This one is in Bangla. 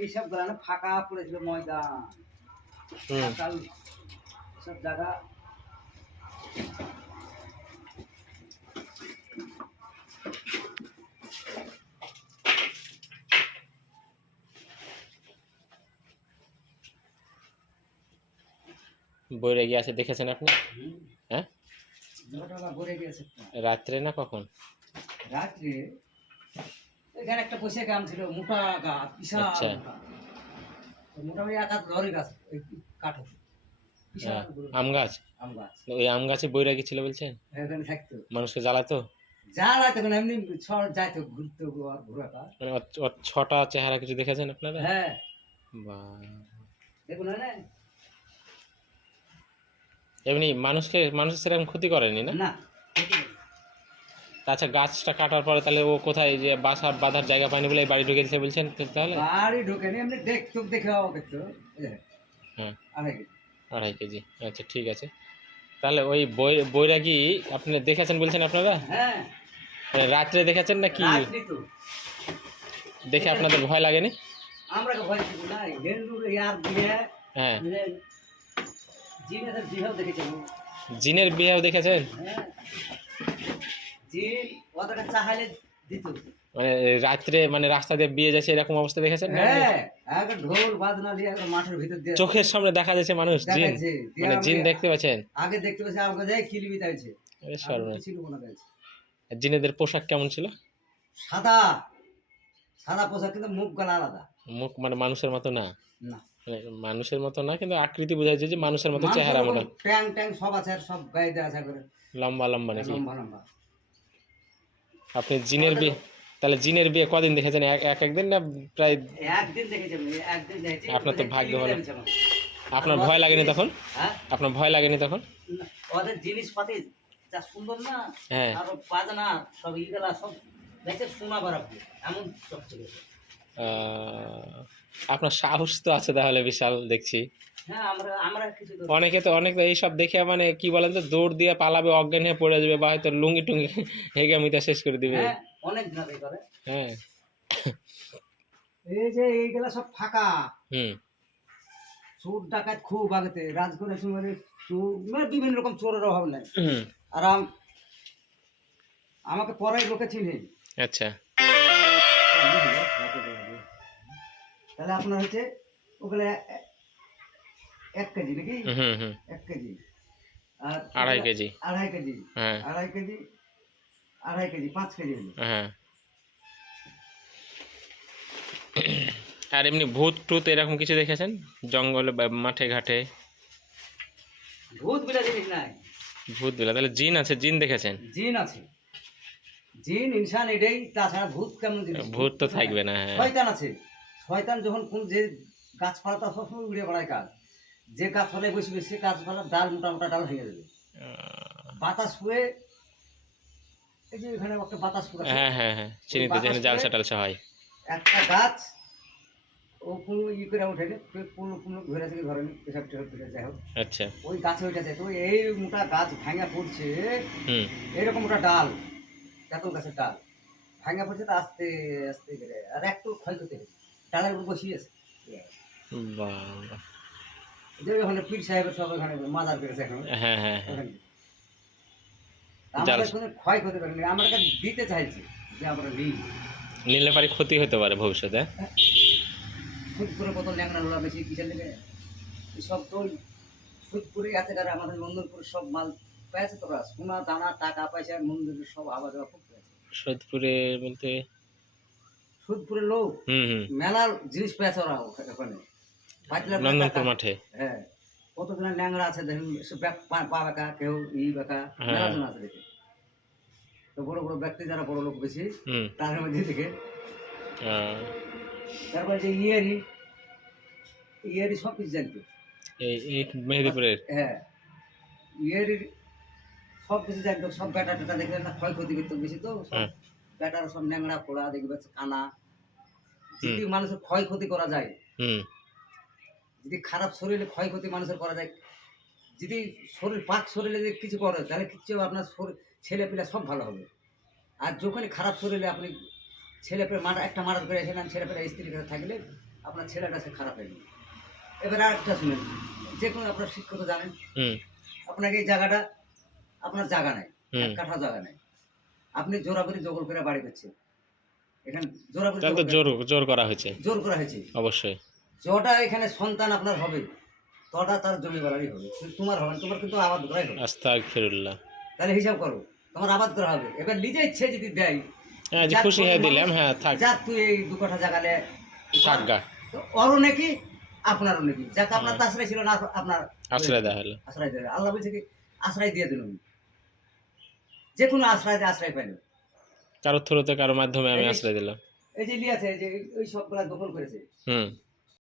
এইসব গ্রামে ফাঁকা পড়েছিল ময়দান। সকাল সব জায়গা। বৈরাগী আছে দেখেছেন আপনি? হ্যাঁ? রাত্রে না কখন? রাত্রে এখানে একটা বসে গাম ছিল মোটা গাছ বিশাল আচ্ছা। মোটা। তো মোটামুটি এক হাত লরি গাছ ওই কাঠো বিশাল হ্যাঁ, বড়। আম গাছ? আম গাছ। ওই আম গাছে বৈরাগী ছিল বলছেন? এখানে থাকতো। মানুষকে জ্বালাতো? যা কেন এমনি ছড় যাইতো ঘুরতো ঘুরাটা। মানে ওর- ওর ছটা চেহারা কিছু দেখেছেন আপনারা? হ্যাঁ। বা। দেখুন না এমনি মানুষকে মানুষ সেরকম ক্ষতি করেনি না? না। আচ্ছা গাছটা কাটার পরে তাহলে ও কোথায় যে বাসা বাঁধার জায়গা পায়নি বলে বাড়ি ঢুকেছে বলছেন? তাহলে? বাড়ি ঢোকেনি এমনি দেখে দেখতো হ্যাঁ আড়াই কেজি। আড়াই কেজি আচ্ছা ঠিক আছে। তাহলে ওই বই বৈরাগী আপনি দেখেছেন বলছেন আপনারা? হ্যাঁ। রাত্রে দেখেছেন না কি দেখে আপনাদের ভয় লাগেনি? আমরা ভয় ছিল না হিন্দুর ইয়ার দিয়ে হ্যাঁ। জিনের বিহাও দেখেছিল জিনের বিয়েও দেখেছেন? হ্যাঁ। মানে রাত্রে মানে রাস্তা দিয়ে বিয়ে যাচ্ছে এরকম অবস্থা দেখেছেন? হ্যাঁ ঢোল বাজনা দিয়ে মাঠের ভিতর দিয়ে চোখের সামনে দেখা যাচ্ছে মানুষ জিন। মানে জিন দেখতে পাচ্ছেন? আগে দেখতে পাচ্ছি আমাকে যাই কিলিবি তাইছে জিনেদের পোশাক কেমন ছিল? সাদা সাদা পোশাক কিন্তু মুখ গলা আলাদা। মুখ মানে মানুষের মতো না? না। মানে মানুষের মতো না কিন্তু আকৃতি বোঝা যায় যে মানুষের মতো চেহারা মোটা ট্যাং ট্যাং সব আছে আর সব গায়ে দেওয়া আছে করে। লম্বা লম্বা নাকি? লম্বা লম্বা। আপনি জিনের বিয়ে তাহলে জিনের বিয়ে কদিন দেখেছেন? এক এক একদিন না প্রায় একদিন দেখেছি আমি, একদিন দেখেছি। আপনার তো ভাগ্য ভালো। আপনার ভয় লাগেনি তখন? হ্যাঁ? আপনার ভয় লাগেনি তখন? ওদের জিনিসপাতি যা সুন্দর না হ্যাঁ। আরও বাজনা সব ইগুলা সব দেখছে সোনা বাড়াবো এমন সব ছিল আপনার সাহস তো আছে তাহলে বিশাল দেখছি। হ্যাঁ তো- অনেকে তো অনেক এইসব দেখে মানে কি বলেন তো দৌড় দিয়ে পালাবে অজ্ঞান হয়ে পড়ে যাবে বা হয়তো লুঙ্গি টুঙ্গি হেগামিটা শেষ করে দিবে। হ্যাঁ অনেক করে। হ্যাঁ। এই যে এইগুলা সব ফাঁকা। হুম। চোর ডাকাত খুব আগেতে। রাজগড়ের সময় চোর মানে বিভিন্ন রকম চোরের অভাব নেই। আর আমাকে পরে লোকে চিনে। আচ্ছা। তাহলে আপনার হচ্ছে ওগুলো এক কেজি নাকি? হুম হুম এক কেজি। আর আড়াই কেজি। আড়াই কেজি। হ্যাঁ। আড়াই কেজি আড়াই কেজি পাঁচ কেজি হ্যাঁ। আর এমনি ভূত টুত এরকম কিছু দেখেছেন? জঙ্গলে মাঠে ঘাটে? ভূত বিলা জিনিস নাই। ভূত দিলা তাহলে জিন আছে জিন দেখেছেন? জিন আছে। জিন ইনসান এটাই তাছাড়া ভূত কেমন জিনিস? ভূত তো থাকবে না হ্যাঁ। শয়তান আছে। শয়তান যখন কোন যে গাছপালা সবসময় উড়ে বেড়ায় কাজ। যে গাছপালায় বসবে সে গাছপালার ডাল মোটা মোটা ডাল ভেঙে দেবে। বাতাস পুয়ে এই যে এখানে একটা বাতাস পুরে। হ্যাঁ হ্যাঁ হ্যাঁ চিনিতে যেখানে জালসা টালসা হয়। একটা গাছ ও কোনো ই করে ওঠেনি কোনো কোনো ধরে থেকে ধরেনি পেশাব টেশাব করে যাই হোক। আচ্ছা। ওই গাছে ওইটাছে তো এই মোটা গাছ ভাঙা পড়ছে হুম। এইরকম মোটা ডাল তেঁতুল গাছের ডাল ভাঙা পড়ছে তো আস্তে আস্তে করে আর একটু ক্ষয়ক্ষতি হয়েছে ডালের উপর বসিয়েছে বাবা যে ওখানে পীর সাহেবের সব ওখানে মাজার করেছে এখন। হ্যাঁ হ্যাঁ হ্যাঁ। ওখানে। আমাদের কোনো ক্ষয় করতে পারেনি আমরা দিতে চাইছি যে আমরা নিলে পারে ক্ষতি হতে পারে ভবিষ্যতে। সুদ করে কত ল্যাংড়া লোলা বেশি কিসের লেগে? সব তো ওই সুদ করে এত আমাদের মন্দিরপুর সব মাল পেয়েছে তোরা। সোনা দানা টাকা পয়সা মন্দিরের সব যাওয়া খুব পেয়েছে। সোদপুরে বলতে সুদপুরের লোক হুম হুম। মেলার জিনিস পেয়েছে ওরা ওখানে। নন্দনপুর মাঠে। হ্যাঁ কতজনের ল্যাংড়া আছে দেখেন পা বেকা কেউ ই বেকা হ্যাঁ। মেলা জন আছে দেখে। তো বড় বড় ব্যক্তি যারা বড় লোক বেশি তার মধ্যে দেখে। তারপরে যে ইয়েরি ইয়েরি সব কিছু জানতো। মেহেদিপুরের? হ্যাঁ ইয়ের সব কিছু জানতো। সব ব্যাটা টেটা দেখলে না ক্ষয়ক্ষতি করতো বেশি তো। সব হ্যাঁ। ব্যাটার সব ন্যাংরা পোড়া দেখবে কানা। যদি মানুষের ক্ষয়ক্ষতি করা যায় হুম। যদি খারাপ শরীরে ক্ষয়ক্ষতি মানুষের করা যায় যদি শরীর পাক শরীরে যদি কিছু করে তাহলে কিচ্ছু আপনার শরীর ছেলে পেলে সব ভালো হবে। আর যখনই খারাপ শরীরে আপনি ছেলে পেলে মারা একটা মারার করে এসেলেন ছেলে পেলে স্ত্রীর কাছে থাকলে আপনার ছেলেটা সে খারাপ হয়নি এবার আরেকটা শুনেন যে কোনো আপনার শিক্ষক জানেন হুম। আপনাকে এই জায়গাটা আপনার জায়গা নাই কাঠা জায়গা নাই। আপনি জোরাবুরি জগল করে বাড়ি করছেন এখানে জোরাবুরি জোর করা হয়েছে। জোর করা হয়েছে। অবশ্যই। যটা এখানে সন্তান আপনার হবে তটা তার জমি বাড়ারই হবে। তোমার হবে তোমার কিন্তু আবাদ করাই হবে। আস্তাক ফিরুল্লাহ তাহলে হিসাব করো তোমার আবাদ করা হবে। এবার নিজে ইচ্ছে যদি দেয় হ্যাঁ যে খুশি হয়ে দিলাম হ্যাঁ থাক। যাক তুই এই দু কাঠা জাগালে থাক গা। ওরও নাকি আপনারও নাকি। যাক আপনার তো আশ্রয় ছিল না আপনার আশ্রয় দেওয়া হলো। আশ্রয় দেবে আল্লাহ বলছে কি আশ্রয় দিয়ে দিল যে কোনো আশ্রয় আশ্রয় পাইল। কারোর থ্রুতে কারোর মাধ্যমে আমি আশ্রয় দিলাম। এই যে লিয়াছে এই যে ওই সবগুলা দখল করেছে। হুম।